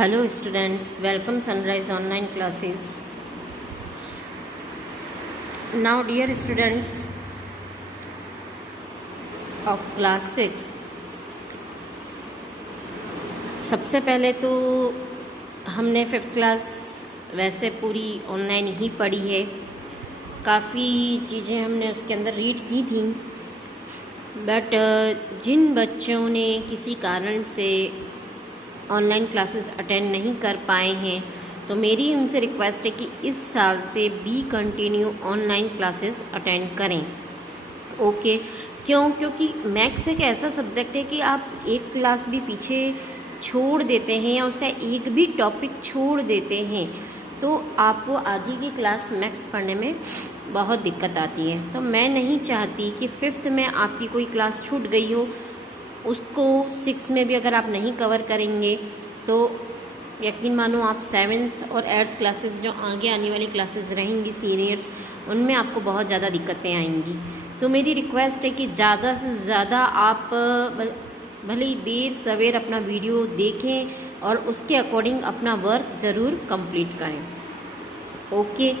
Hello students, welcome Sunrise online classes. Now dear students of class 6th, सबसे पहले तो हमने 5th क्लास वैसे पूरी ऑनलाइन ही पढ़ी है। काफ़ी चीज़ें हमने उसके अंदर रीड की थी, बट जिन बच्चों ने किसी कारण से ऑनलाइन क्लासेस अटेंड नहीं कर पाए हैं, तो मेरी उनसे रिक्वेस्ट है कि इस साल से B continue online classes attend करें। ओके, क्योंकि मैथ्स एक ऐसा सब्जेक्ट है कि आप एक क्लास भी पीछे छोड़ देते हैं या उसका एक भी टॉपिक छोड़ देते हैं तो आपको आगे की क्लास मैथ्स पढ़ने में बहुत दिक्कत आती है। तो मैं नहीं चाहती कि 5th में आपकी कोई क्लास छूट गई हो, उसको 6 में भी अगर आप नहीं कवर करेंगे तो यकीन मानो आप 7th और 8th क्लासेस जो आगे आने वाली क्लासेस रहेंगी सीनियर्स, उनमें आपको बहुत ज़्यादा दिक्कतें आएंगी। तो मेरी रिक्वेस्ट है कि ज़्यादा से ज़्यादा आप भले ही देर सवेर अपना वीडियो देखें और उसके अकॉर्डिंग अपना वर्क ज़रूर कंप्लीट करें। ओके,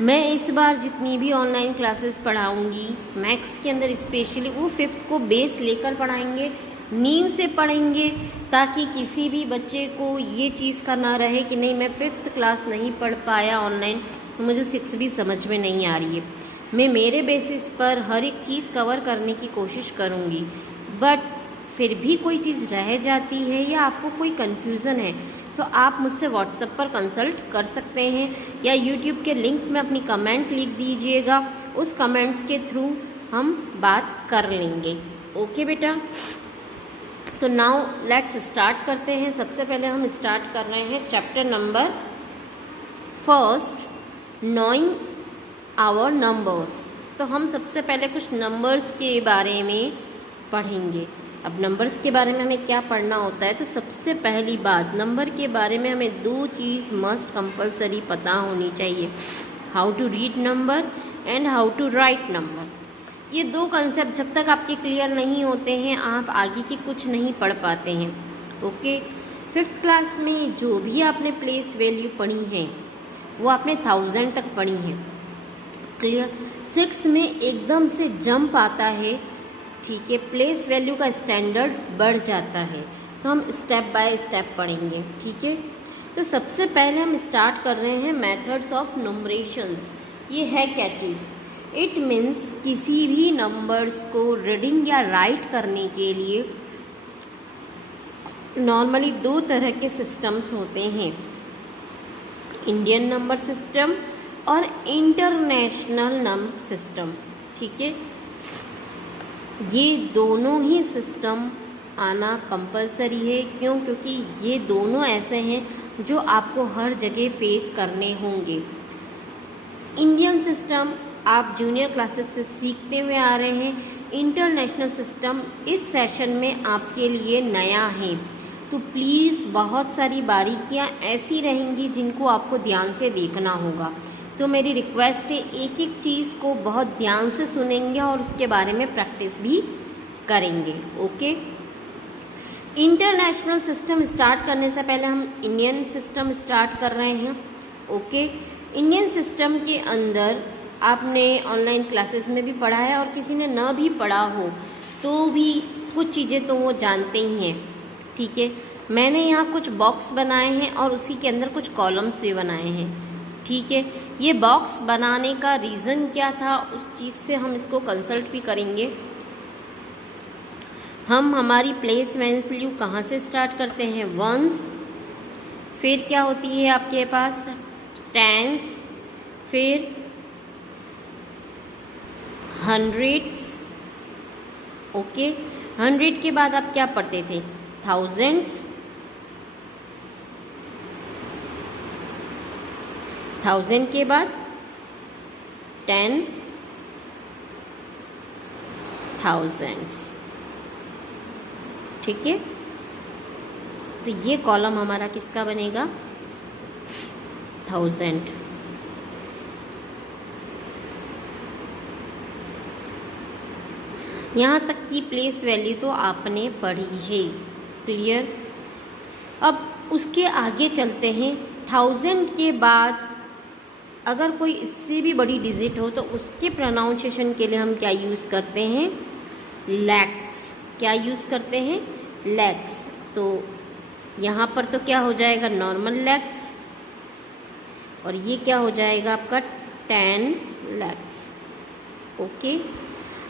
मैं इस बार जितनी भी ऑनलाइन क्लासेस पढ़ाऊंगी मैथ्स के अंदर स्पेशली वो 5th को बेस लेकर पढ़ाएंगे, नींव से पढ़ेंगे, ताकि किसी भी बच्चे को ये चीज़ का ना रहे कि नहीं मैं 5th क्लास नहीं पढ़ पाया ऑनलाइन तो मुझे 6 भी समझ में नहीं आ रही है। मैं मेरे बेसिस पर हर एक चीज़ कवर करने की कोशिश करूँगी, बट फिर भी कोई चीज़ रह जाती है या आपको कोई कन्फ्यूज़न है तो आप मुझसे व्हाट्सएप पर कंसल्ट कर सकते हैं या यूट्यूब के लिंक में अपनी कमेंट लिख दीजिएगा, उस कमेंट्स के थ्रू हम बात कर लेंगे। ओके बेटा, तो नाउ लेट्स स्टार्ट करते हैं। सबसे पहले हम स्टार्ट कर रहे हैं chapter number 1, knowing our numbers. तो हम सबसे पहले कुछ नंबर्स के बारे में पढ़ेंगे। अब नंबर्स के बारे में हमें क्या पढ़ना होता है, तो सबसे पहली बात नंबर के बारे में हमें 2 चीज़ मस्ट कंपलसरी पता होनी चाहिए, how to read number and how to write number. ये 2 कंसेप्ट जब तक आपके क्लियर नहीं होते हैं आप आगे की कुछ नहीं पढ़ पाते हैं। ओके, 5th क्लास में जो भी आपने प्लेस वैल्यू पढ़ी हैं वो आपने 1000 तक पढ़ी हैं, क्लियर। 6 में एकदम से जंप आता है, ठीक है, प्लेस वैल्यू का स्टैंडर्ड बढ़ जाता है, तो हम स्टेप बाय स्टेप पढ़ेंगे, ठीक है। तो सबसे पहले हम स्टार्ट कर रहे हैं मेथड्स ऑफ न्यूमरेशंस। ये है क्या चीज़? इट मीन्स किसी भी नंबर्स को रीडिंग या राइट करने के लिए नॉर्मली 2 तरह के सिस्टम्स होते हैं, इंडियन नंबर सिस्टम और इंटरनेशनल नंबर सिस्टम, ठीक है। ये दोनों ही सिस्टम आना कंपलसरी है, क्योंकि ये दोनों ऐसे हैं जो आपको हर जगह फेस करने होंगे। इंडियन सिस्टम आप जूनियर क्लासेस से सीखते हुए आ रहे हैं, इंटरनेशनल सिस्टम इस सेशन में आपके लिए नया है, तो प्लीज़ बहुत सारी बारीकियां ऐसी रहेंगी जिनको आपको ध्यान से देखना होगा। तो मेरी रिक्वेस्ट है एक एक चीज़ को बहुत ध्यान से सुनेंगे और उसके बारे में प्रैक्टिस भी करेंगे। ओके, इंटरनेशनल सिस्टम स्टार्ट करने से पहले हम इंडियन सिस्टम स्टार्ट कर रहे हैं। ओके, इंडियन सिस्टम के अंदर आपने ऑनलाइन क्लासेस में भी पढ़ा है और किसी ने न भी पढ़ा हो तो भी कुछ चीज़ें तो वो जानते ही हैं, ठीक है। मैंने यहाँ कुछ बॉक्स बनाए हैं और उसी के अंदर कुछ कॉलम्स भी बनाए हैं, ठीक है। ये बॉक्स बनाने का रीज़न क्या था उस चीज़ से हम इसको कंसल्ट भी करेंगे। हम हमारी प्लेस वैल्यू कहाँ से स्टार्ट करते हैं? वंस, फिर क्या होती है आपके पास? टेंस, फिर हंड्रेड्स। ओके, 100 के बाद आप क्या पढ़ते थे? थाउजेंड्स, 1000 के बाद 10,000, ठीक है। तो ये कॉलम हमारा किसका बनेगा? 1000। यहाँ तक की प्लेस वैल्यू तो आपने पढ़ी है, क्लियर। अब उसके आगे चलते हैं। 1000 के बाद अगर कोई इससे भी बड़ी डिजिट हो तो उसके प्रोनाउंसिएशन के लिए हम क्या यूज़ करते हैं? लैक्स। क्या यूज़ करते हैं? लैक्स। तो यहाँ पर तो क्या हो जाएगा? नॉर्मल लैक्स, और ये क्या हो जाएगा आपका? 10 लैक्स। ओके।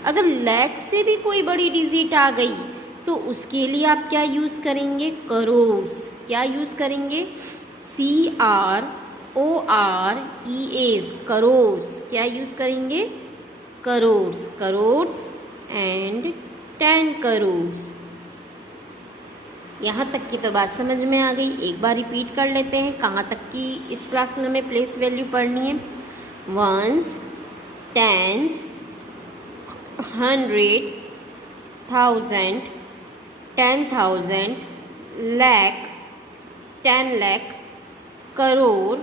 अगर लैक्स से भी कोई बड़ी डिजिट आ गई तो उसके लिए आप क्या यूज़ करेंगे? करोर्स। क्या यूज़ करेंगे? CRORES, करोर्स। क्या यूज़ करेंगे? करोर्स। करोर्स एंड 10 करोर्स। यहाँ तक की तो बात समझ में आ गई। एक बार रिपीट कर लेते हैं कहाँ तक की इस क्लास में हमें प्लेस वैल्यू पढ़नी है। Ones, tens, 100, 1000, 10,000, lakh, 10 lakh, crore,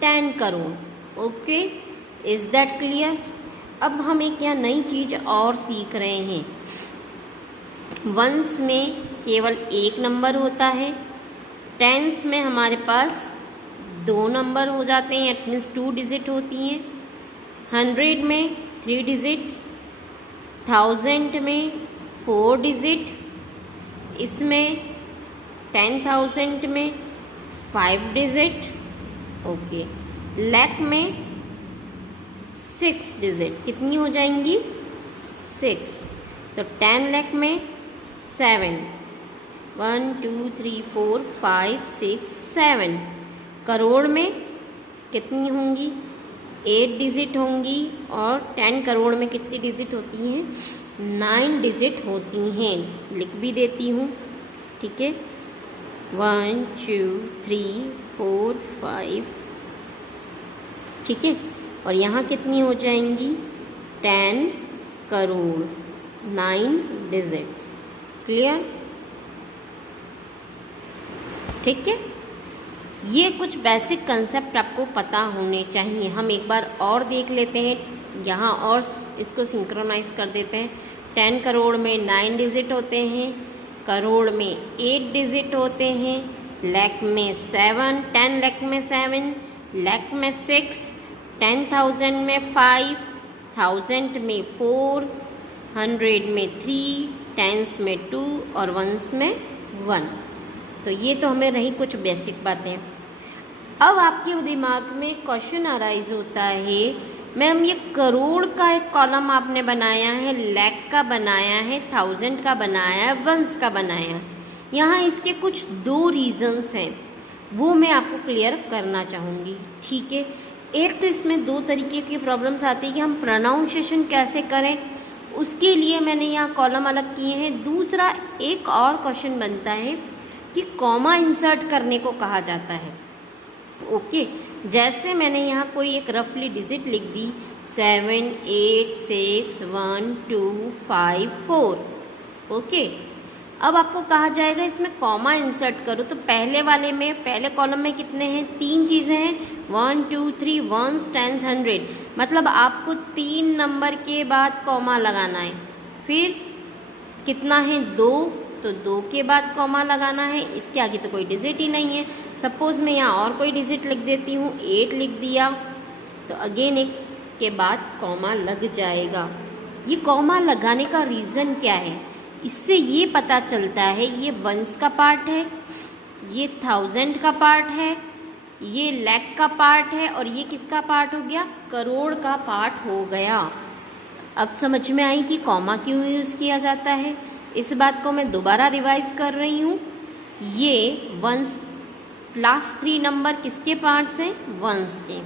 10 crore. Okay, is that clear? अब हम एक यहाँ नई चीज़ और सीख रहे हैं। वंस में केवल एक नंबर होता है, टेंस में हमारे पास 2 नंबर हो जाते हैं, इट मीन्स 2 डिजिट होती हैं। 100 में 3 डिजिट्स, 1000 में 4 डिजिट, इसमें 10,000 में 5 डिजिट। ओके। लाख में 6 डिजिट, कितनी हो जाएंगी? 6। तो 10 लाख में 7, 1 2 3 4 5 6 7। करोड़ में कितनी होंगी? 8 डिजिट होंगी। और 10 करोड़ में कितनी डिजिट होती हैं? 9 डिजिट होती हैं। लिख भी देती हूँ, ठीक है। 1 2 3 4 5, ठीक है। और यहाँ कितनी हो जाएंगी? 10 करोड़, 9 डिजिट्स। क्लियर? ठीक है। ये कुछ बेसिक कंसेप्ट आपको पता होने चाहिए। हम एक बार और देख लेते हैं यहाँ, और इसको सिंक्रोनाइज कर देते हैं। 10 करोड़ में 9 डिजिट होते हैं, करोड़ में 8 डिजिट होते हैं, लाख में 7, 10 लाख में 7, लाख में 6, 10,000 में 5, 1000 में 4, 100 में 3, टेंस में 2 और वंस में 1। तो ये तो हमें रही कुछ बेसिक बातें। अब आपके दिमाग में क्वेश्चन अराइज होता है, मैम ये करोड़ का एक कॉलम आपने बनाया है, लाख का बनाया है, 1000 का बनाया है, वंस का बनाया है। यहाँ इसके कुछ 2 रीज़न्स हैं, वो मैं आपको क्लियर करना चाहूँगी, ठीक है। एक तो इसमें 2 तरीके की प्रॉब्लम्स आती है कि हम प्रोनाउंसिएशन कैसे करें, उसके लिए मैंने यहाँ कॉलम अलग किए हैं। दूसरा एक और क्वेश्चन बनता है कि कॉमा इंसर्ट करने को कहा जाता है। ओके, जैसे मैंने यहाँ कोई एक रफली डिजिट लिख दी 7 8 6 1 2 5 4। ओके, अब आपको कहा जाएगा इसमें कॉमा इंसर्ट करो। तो पहले वाले में, पहले कॉलम में कितने हैं? 3 चीज़ें हैं, 1 2 3, वंस, टेंस, 100। मतलब आपको 3 नंबर के बाद कॉमा लगाना है। फिर कितना है? 2, तो 2 के बाद कॉमा लगाना है। इसके आगे तो कोई डिजिट ही नहीं है। सपोज़ मैं यहाँ और कोई डिजिट लिख देती हूँ, 8 लिख दिया, तो अगेन 1 के बाद कॉमा लग जाएगा। ये कॉमा लगाने का रीज़न क्या है? इससे ये पता चलता है ये वंस का पार्ट है, ये 1000 का पार्ट है, ये लाख का पार्ट है, और ये किसका पार्ट हो गया? करोड़ का पार्ट हो गया। अब समझ में आई कि कॉमा क्यों यूज़ किया जाता है। इस बात को मैं दोबारा रिवाइज कर रही हूँ। ये वंस लास्ट 3 नंबर किसके पार्ट्स हैं? वंस के।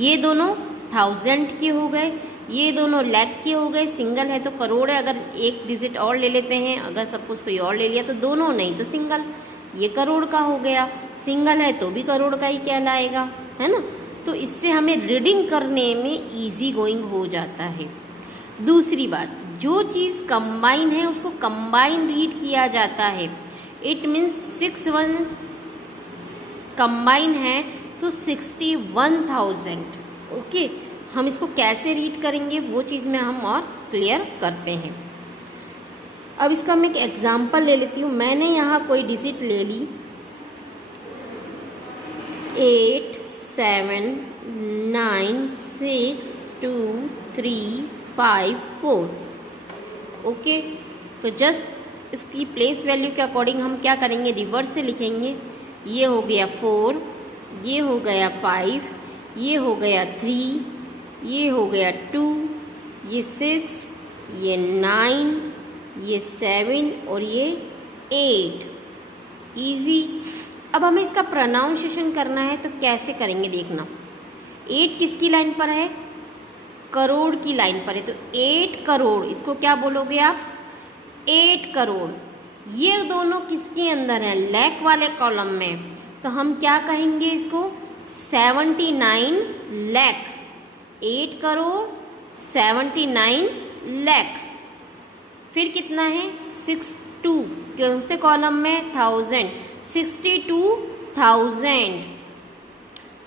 ये दोनों 1000 के हो गए, ये दोनों लाख के हो गए। सिंगल है तो करोड़ है, अगर एक डिजिट और ले लेते हैं, अगर सपोज कोई और ले लिया तो दोनों, नहीं तो सिंगल, ये करोड़ का हो गया। सिंगल है तो भी करोड़ का ही कहलाएगा, है ना। तो इससे हमें रीडिंग करने में इजी गोइंग हो जाता है। दूसरी बात, जो चीज़ कंबाइन है उसको कंबाइन रीड किया जाता है। इट मीन्स 6 1 कंबाइन है तो 61,000। ओके, हम इसको कैसे रीड करेंगे वो चीज़ में हम और क्लियर करते हैं। अब इसका मैं एक एग्जाम्पल ले लेती हूँ। मैंने यहाँ कोई डिजिट ले ली 8 7 9 6 2 3 5 4। ओके, तो जस्ट इसकी प्लेस वैल्यू के अकॉर्डिंग हम क्या करेंगे, रिवर्स से लिखेंगे। ये हो गया 4, ये हो गया 5, ये हो गया 3, ये हो गया 2, ये 6, ये 9, ये 7 और ये 8। ईजी। अब हमें इसका प्रोनाउंसिएशन करना है, तो कैसे करेंगे देखना। 8 किसकी लाइन पर है, करोड़ की लाइन पर है, तो 8 करोड़, इसको क्या बोलोगे आप, 8 करोड़। ये दोनों किसके अंदर है, लैख वाले कॉलम में, तो हम क्या कहेंगे इसको, 79 लाख। 8 करोड़ 79 लाख। फिर कितना है, 62, कौन से कॉलम में, 1000, 62,000।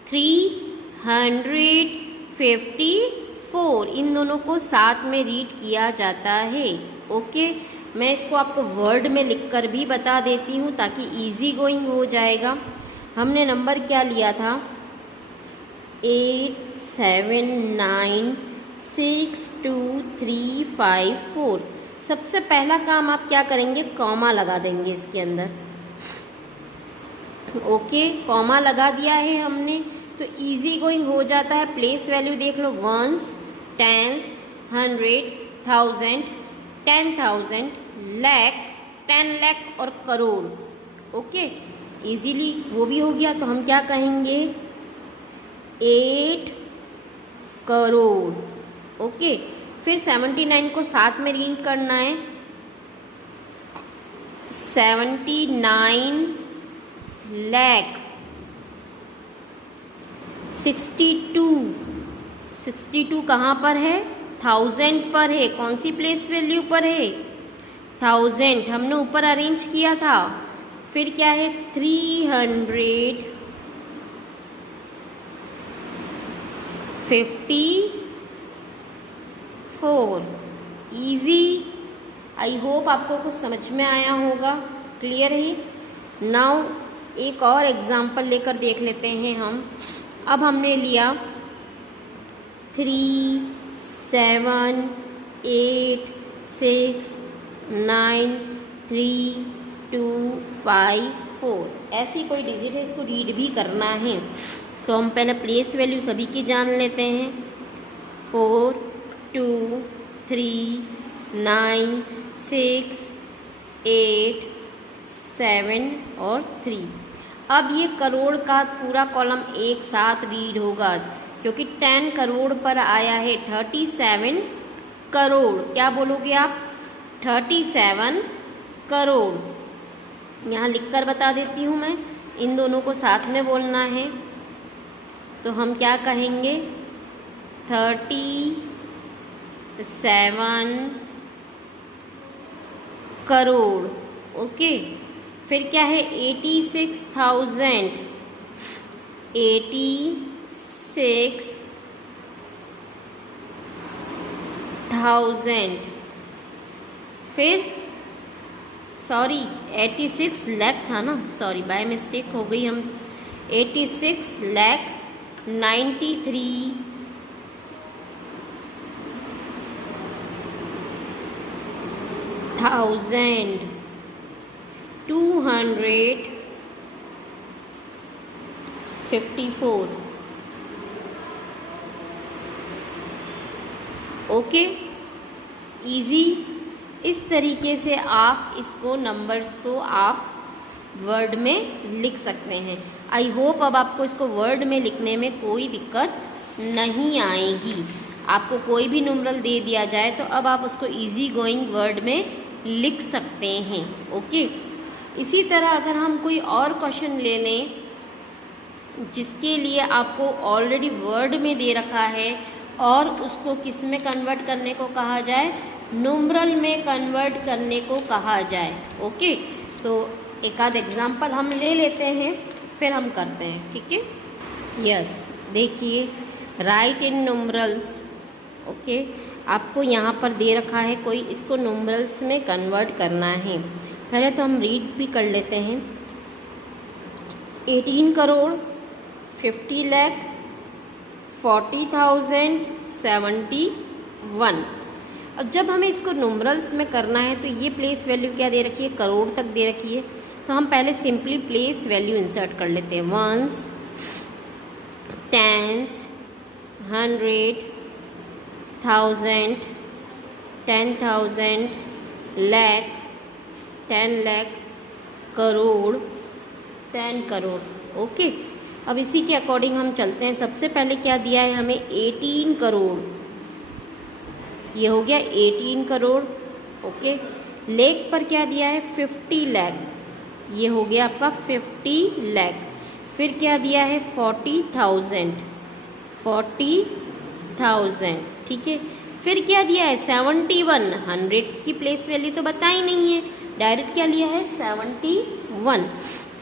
354, इन दोनों को साथ में रीड किया जाता है। ओके, मैं इसको आपको वर्ड में लिखकर भी बता देती हूँ ताकि इजी गोइंग हो जाएगा। हमने नंबर क्या लिया था, 8 7 9 6 2 3 5 4। सबसे पहला काम आप क्या करेंगे, कॉमा लगा देंगे इसके अंदर। ओके, कॉमा लगा दिया है हमने, तो इजी गोइंग हो जाता है। प्लेस वैल्यू देख लो, वंस, टेंस, 100, 1000, 10,000, लाख, 10 लाख और करोड़। ओके, इजीली वो भी हो गया। तो हम क्या कहेंगे, 8 करोड़। ओके, फिर 79 को साथ में रीड करना है, 79 लाख। 62 कहाँ पर है, 1000 पर है। कौन सी प्लेस वैल्यू पर है, 1000, हमने ऊपर अरेंज किया था। फिर क्या है, 354। इजी। आई होप आपको कुछ समझ में आया होगा, क्लियर है। नाउ एक और एग्जाम्पल लेकर देख लेते हैं हम। अब हमने लिया 3 7 8 6 9 3 2 5 4। ऐसी कोई डिजिट है, इसको रीड भी करना है। तो हम पहले प्लेस वैल्यू सभी की जान लेते हैं, 4 2 3 9 6 8 7 और 3। अब ये करोड़ का पूरा कॉलम एक साथ रीड होगा, क्योंकि 10 करोड़ पर आया है। 37 करोड़, क्या बोलोगे आप, 37 करोड़। यहाँ लिखकर बता देती हूँ मैं, इन दोनों को साथ में बोलना है। तो हम क्या कहेंगे, 37 करोड़। ओके, फिर क्या है, 86,000, 86,000। फिर 86 लाख था ना, सॉरी बाय मिस्टेक हो गई। हम 86 लाख 93,254। Okay, easy. इस तरीके से आप इसको, नंबर्स को आप वर्ड में लिख सकते हैं। आई होप अब आपको इसको वर्ड में लिखने में कोई दिक्कत नहीं आएगी। आपको कोई भी न्यूमरल दे दिया जाए तो अब आप उसको इजी गोइंग वर्ड में लिख सकते हैं। ओके, इसी तरह अगर हम कोई और क्वेश्चन ले लें जिसके लिए आपको ऑलरेडी वर्ड में दे रखा है और उसको किस में कन्वर्ट करने को कहा जाए, न्यूमरल में कन्वर्ट करने को कहा जाए। ओके, तो एक आध एग्जाम्पल हम ले लेते हैं, फिर हम करते हैं, ठीक है। यस, देखिए, राइट इन न्यूमरल्स। ओके, आपको यहाँ पर दे रखा है कोई, इसको न्यूमरल्स में कन्वर्ट करना है। पहले तो हम रीड भी कर लेते हैं। 18 करोड़ 50 लाख 40,071। अब जब हमें इसको न्यूमरल्स में करना है तो ये प्लेस वैल्यू क्या दे रखी है, करोड़ तक दे रखी है, तो हम पहले सिंपली प्लेस वैल्यू इंसर्ट कर लेते हैं। Ones, tens, 100, 1000, 10,000, lakh, 10 lakh, crore, 10 crore. Okay, अब इसी के अकॉर्डिंग हम चलते हैं। सबसे पहले क्या दिया है हमें, 18 करोड़, ये हो गया 18 करोड़। ओके, लेख पर क्या दिया है, 50 लाख, ये हो गया आपका 50 लाख। फिर क्या दिया है, 40,000, 40,000, ठीक है। फिर क्या दिया है, 71, 100 की प्लेस वैल्यू तो बताई नहीं है, डायरेक्ट क्या लिया है, 71।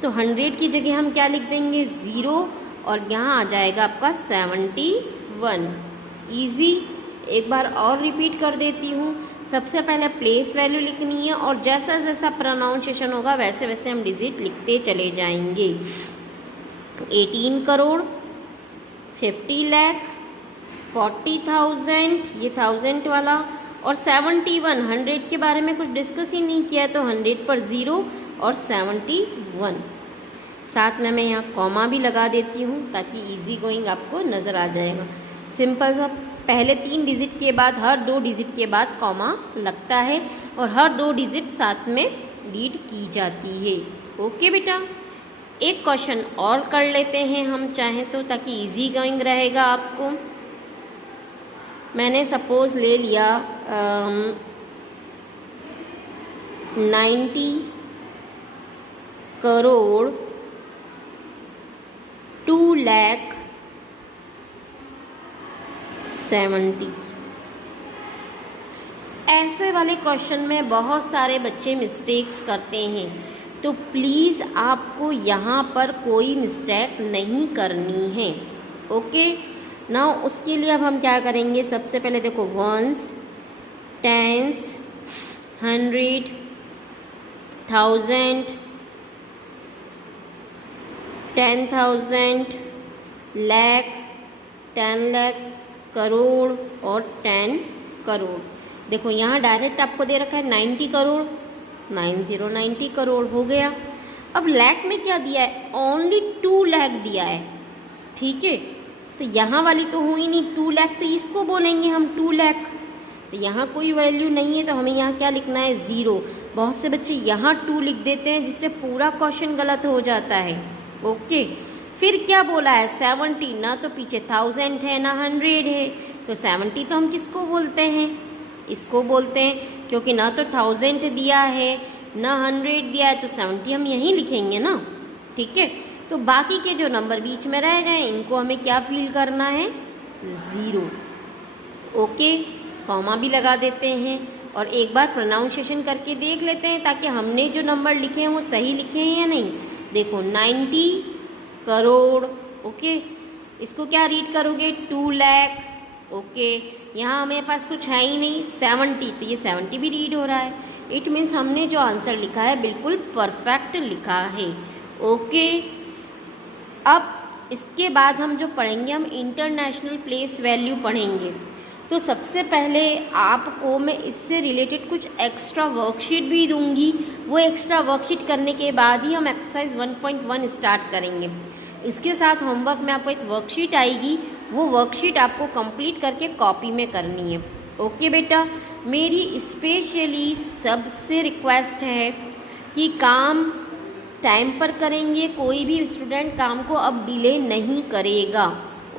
तो 100 की जगह हम क्या लिख देंगे, 0, और यहाँ आ जाएगा आपका 71। ईजी। एक बार और रिपीट कर देती हूँ। सबसे पहले प्लेस वैल्यू लिखनी है और जैसा जैसा प्रोनाउंसिएशन होगा वैसे वैसे हम डिजिट लिखते चले जाएंगे। 18 करोड़, 50 लाख, 40,000, ये 1000 वाला, और 71, 100 के बारे में कुछ डिस्कस ही नहीं किया, तो 100 पर 0 और 71। साथ में मैं यहाँ कॉमा भी लगा देती हूँ ताकि इजी गोइंग आपको नज़र आ जाएगा। सिंपल सा, पहले 3 डिजिट के बाद हर 2 डिजिट के बाद कॉमा लगता है और हर 2 डिजिट साथ में लीड की जाती है। ओके बेटा, एक क्वेश्चन और कर लेते हैं हम चाहें तो, ताकि इजी गोइंग रहेगा आपको। मैंने सपोज ले लिया 90 करोड़ 2,70,000। ऐसे वाले क्वेश्चन में बहुत सारे बच्चे मिस्टेक्स करते हैं, तो प्लीज़ आपको यहाँ पर कोई मिस्टेक नहीं करनी है। ओके ना, उसके लिए अब हम क्या करेंगे, सबसे पहले देखो, वंस, टेंस, 100, 1000, 10,000, लाख, 10 लाख, करोड़ और 10 करोड़। देखो यहाँ डायरेक्ट आपको दे रखा है 90 करोड़, 90 करोड़ हो गया। अब लाख में क्या दिया है, ओनली 2 लाख दिया है, ठीक है। तो यहाँ वाली तो हुई नहीं 2 लाख, तो इसको बोलेंगे हम 2 लाख। तो यहाँ कोई वैल्यू नहीं है, तो हमें यहाँ क्या लिखना है, 0। बहुत से बच्चे यहाँ 2 लिख देते हैं जिससे पूरा क्वेश्चन गलत हो जाता है। ओके, फिर क्या बोला है, 70, ना तो पीछे 1000 है ना 100 है, तो 70 तो हम किसको बोलते हैं, इसको बोलते हैं, क्योंकि ना तो 1000 दिया है ना 100 दिया है, तो 70 हम यहीं लिखेंगे ना, ठीक है। तो बाकी के जो नंबर बीच में रह गए इनको हमें क्या फील करना है, 0। ओके, कॉमा भी लगा देते हैं और एक बार प्रोनाउंसिएशन करके देख लेते हैं ताकि हमने जो नंबर लिखे हैं वो सही लिखे हैं या नहीं। देखो 90 करोड़, ओके, इसको क्या रीड करोगे, 2 लाख। ओके, यहाँ हमारे पास कुछ है ही नहीं, 70, तो ये 70 भी रीड हो रहा है। इट मीन्स हमने जो आंसर लिखा है बिल्कुल परफेक्ट लिखा है। ओके, अब इसके बाद हम जो पढ़ेंगे, हम इंटरनेशनल प्लेस वैल्यू पढ़ेंगे। तो सबसे पहले आपको मैं इससे रिलेटेड कुछ एक्स्ट्रा वर्कशीट भी दूंगी। वो एक्स्ट्रा वर्कशीट करने के बाद ही हम एक्सरसाइज 1.1 स्टार्ट करेंगे। इसके साथ होमवर्क में आपको एक वर्कशीट आएगी, वो वर्कशीट आपको कंप्लीट करके कॉपी में करनी है। ओके बेटा, मेरी स्पेशली सबसे रिक्वेस्ट है कि काम टाइम पर करेंगे, कोई भी स्टूडेंट काम को अब डिले नहीं करेगा।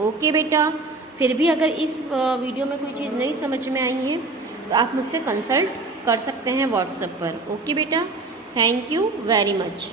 ओके बेटा, फिर भी अगर इस वीडियो में कोई चीज़ नहीं समझ में आई है तो आप मुझसे कंसल्ट कर सकते हैं व्हाट्सएप पर। ओके बेटा, थैंक यू वेरी मच।